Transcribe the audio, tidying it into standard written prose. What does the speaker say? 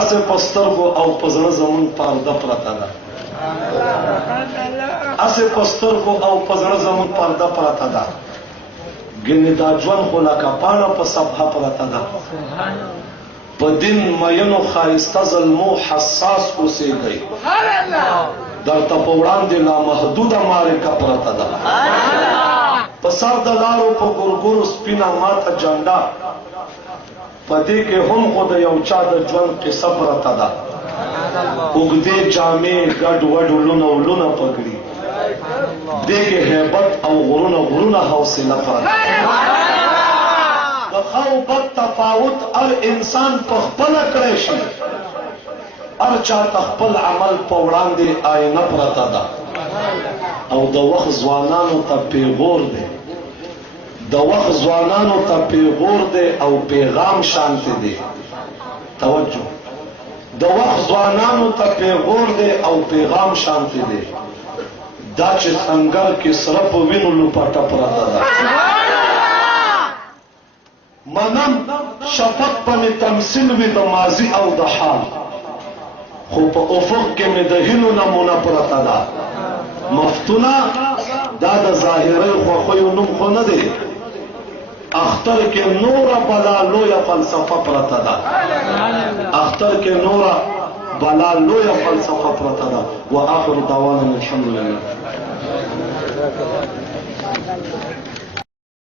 اسې په سترګو او په زړه زمونږ پرده پرته ده اسې په سترګو او په زړه زمونږ پرده پرته ده ګنې دا ژوند خو لکه پاڼه په صفحه پرته ده په دین مینو ښایسته زلمو حساس اوسېږئ درته په وړاندې نامحدوده معرکه پرته ده په سر د لارو په ګورګورو سپینه ماته جنډه په دې کې هم خو د یو چا د ژوند قصه پرته ده اوږدې جامې ګډ وډ ولونه ولونه پګړي دې کې هیبت او غرونه غرونه حوصله پرته د ښه او بد تفاوت هر انسان په خپله کړی شي هر چا ته خپل عمل په وړاندې آینه پرته ده او د وخت ځوانانو ته پیغور دی د وخت ځوانانو ته پیغور دی او پیغام شانتی دی توجه د وخت ځوانانو ته پیغور دی او پیغام شانتی دی دا چې سنگر کې سره په وینو لوپټه پرته ده منم شفق په مې تمثیل وي د ماضي او د حال خو په افق کې مې د هیلو نمونه پرته ده مفتونه دا د ظاهري خوښیو نوم خو نه دی اختر کې نوره بلا لویه فلسفه پرته ده اختر کې نوره بلا لویه فلسفه پرته ده واخر دعوانا الحمد لله